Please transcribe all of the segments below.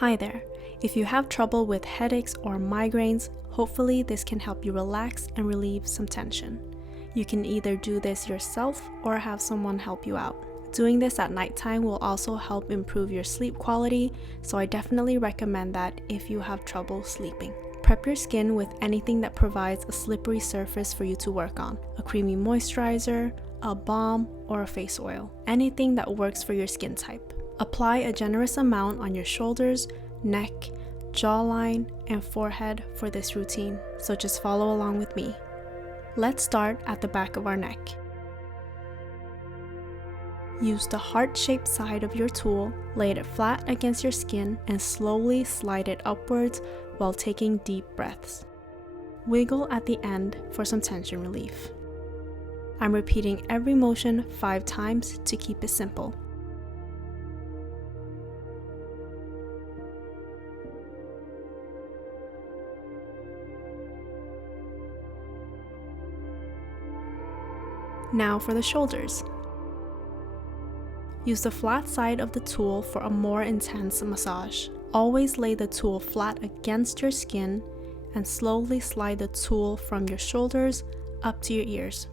Hi there. If you have trouble with headaches or migraines, hopefully this can help you relax and relieve some tension. You can either do this yourself or have someone help you out. Doing this at nighttime will also help improve your sleep quality, so I definitely recommend that if you have trouble sleeping. Prep your skin with anything that provides a slippery surface for you to work on. A creamy moisturizer, a balm, or a face oil. Anything that works for your skin type. Apply a generous amount on your shoulders, neck, jawline, and forehead for this routine, so just follow along with me. Let's start at the back of our neck. Use the heart-shaped side of your tool, lay it flat against your skin, and slowly slide it upwards while taking deep breaths. Wiggle at the end for some tension relief. I'm repeating every motion 5 times to keep it simple. Now for the shoulders. Use the flat side of the tool for a more intense massage. Always lay the tool flat against your skin and slowly slide the tool from your shoulders up to your ears.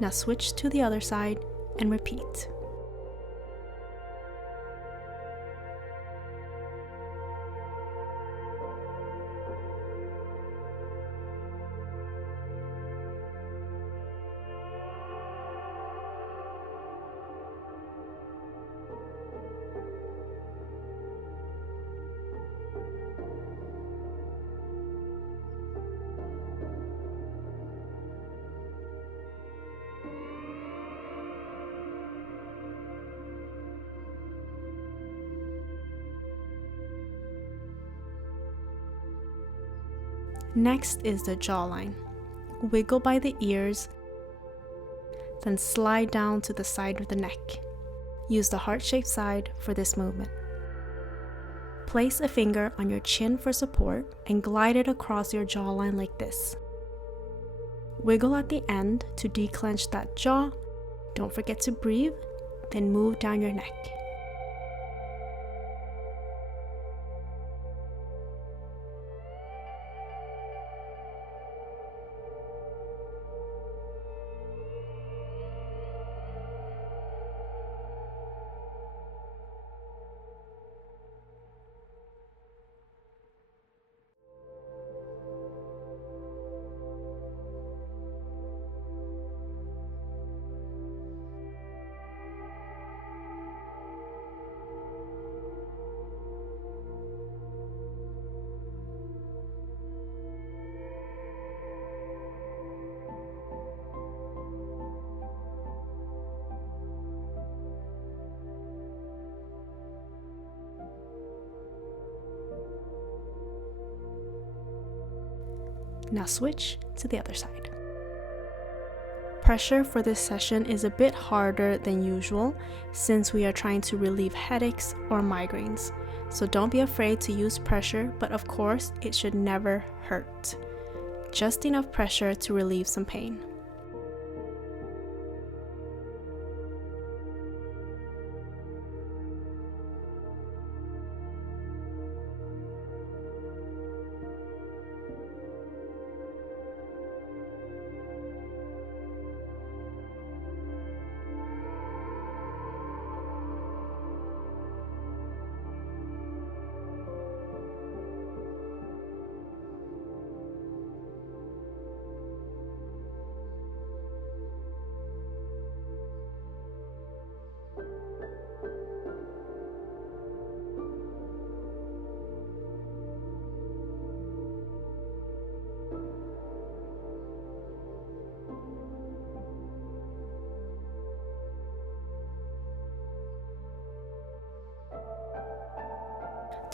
Now switch to the other side and repeat. Next is the jawline. Wiggle by the ears, then slide down to the side of the neck. Use the heart-shaped side for this movement. Place a finger on your chin for support and glide it across your jawline like this. Wiggle at the end to declench that jaw. Don't forget to breathe, then move down your neck. Now switch to the other side. Pressure for this session is a bit harder than usual since we are trying to relieve headaches or migraines. So don't be afraid to use pressure, but of course it should never hurt. Just enough pressure to relieve some pain.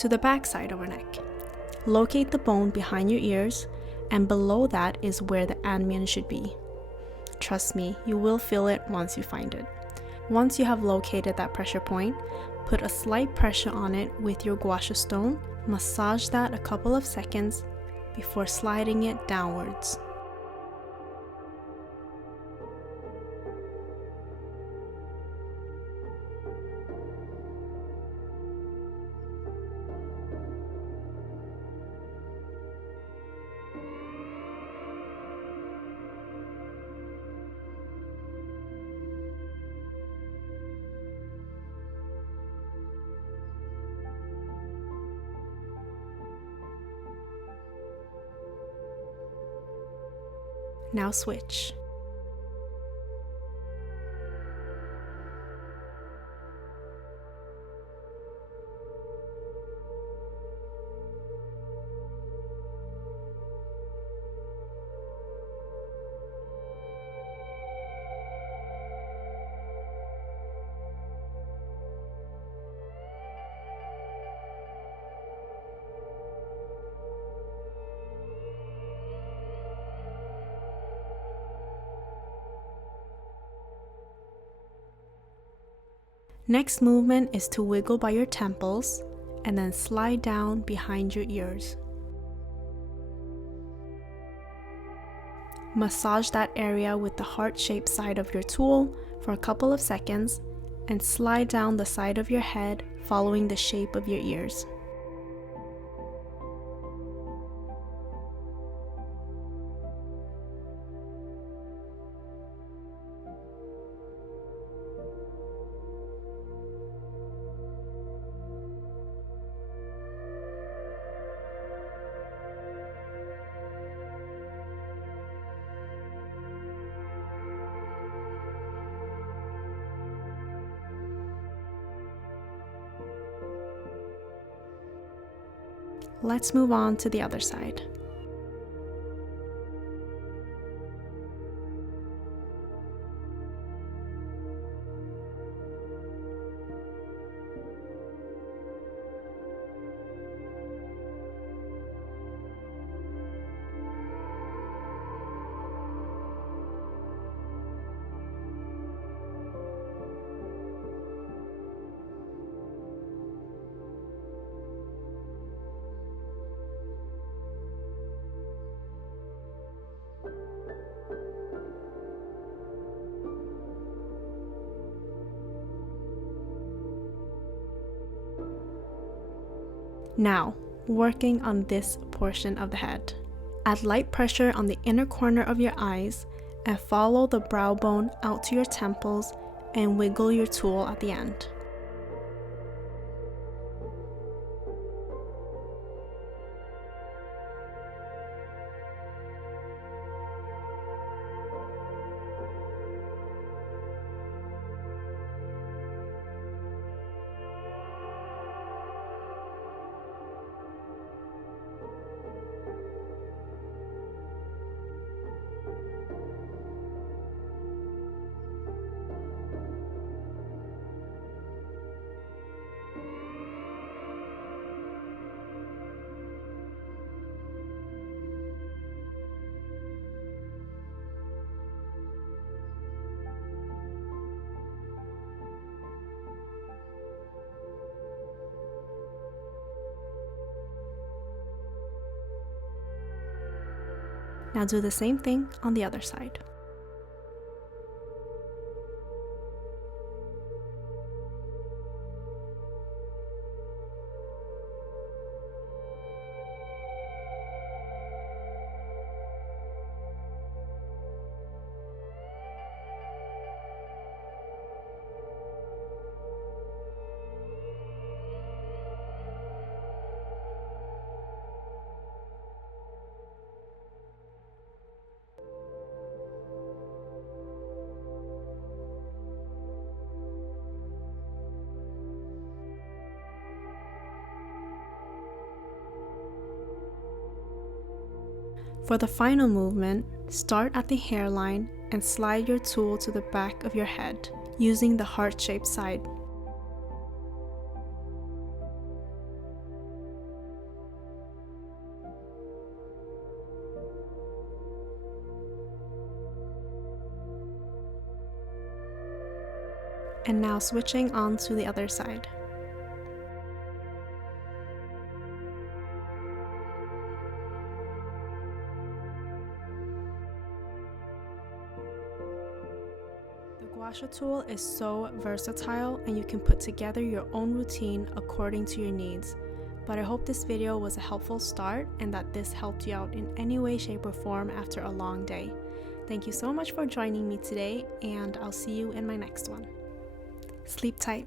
To the back side of our neck. Locate the bone behind your ears, and below that is where the amnion should be. trust me, you will feel it once you find it. Once you have located that pressure point, put a slight pressure on it with your Gua Sha stone, massage that a couple of seconds before sliding it downwards. Now switch. Next movement is to wiggle by your temples and then slide down behind your ears. Massage that area with the heart-shaped side of your tool for a couple of seconds and slide down the side of your head following the shape of your ears. Let's move on to the other side. Now, working on this portion of the head. Add light pressure on the inner corner of your eyes and follow the brow bone out to your temples and wiggle your tool at the end. Now do the same thing on the other side. For the final movement, start at the hairline and slide your tool to the back of your head using the heart-shaped side. And now switching on to the other side. The Gua Sha tool is so versatile and you can put together your own routine according to your needs. But I hope this video was a helpful start and that this helped you out in any way, shape, or form after a long day. Thank you so much for joining me today, and I'll see you in my next one. Sleep tight.